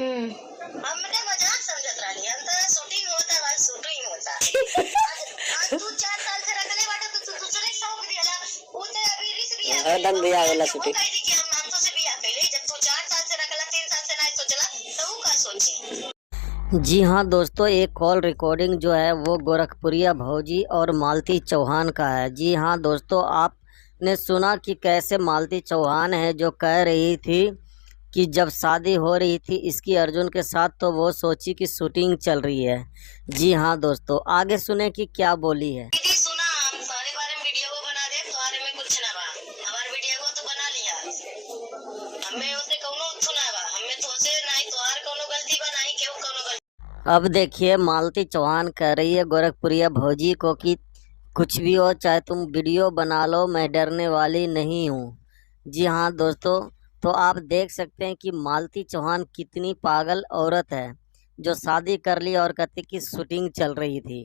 हमने मजाक समझत राहिली अंत शूटिंग होता बा शूटिंग होता आज तू 4 साल से रखले बाटे तो तू दूसरे शौक दियाला वो तो अभी रिस भी आ हरदम बियाह होला वो शूटिंग। कह दी कि हम तो से बियाह पहले जब तू 4 साल से रखला 3 साल से नहीं सोचला तो ऊ का सोची। जी हाँ दोस्तों, एक कॉल रिकॉर्डिंग जो है वो गोरखपुरिया भौजी और मालती चौहान का है। जी हाँ दोस्तों, आपने सुना कि कैसे मालती चौहान है जो कह रही थी कि जब शादी हो रही थी इसकी अर्जुन के साथ तो वो सोची कि शूटिंग चल रही है। जी हाँ दोस्तों, आगे सुने कि क्या बोली है। दीदी सुना हम सारे बारे में वीडियो को बना दे तुम्हारे में कुछ ना बा हमार वीडियो को तो बना लिया हमें उसे कौनो सुना बा हमें तो से नहीं तोहार कौनो गलती बा नहीं केहू कौनो गलती। अब देखिए, मालती चौहान कह रही है गोरखपुरिया भौजी को कि कुछ भी हो चाहे तुम वीडियो बना लो, मैं डरने वाली नहीं हूँ। जी हाँ दोस्तों, तो आप देख सकते हैं कि मालती चौहान कितनी पागल औरत है जो शादी कर ली और कहती कि शूटिंग चल रही थी।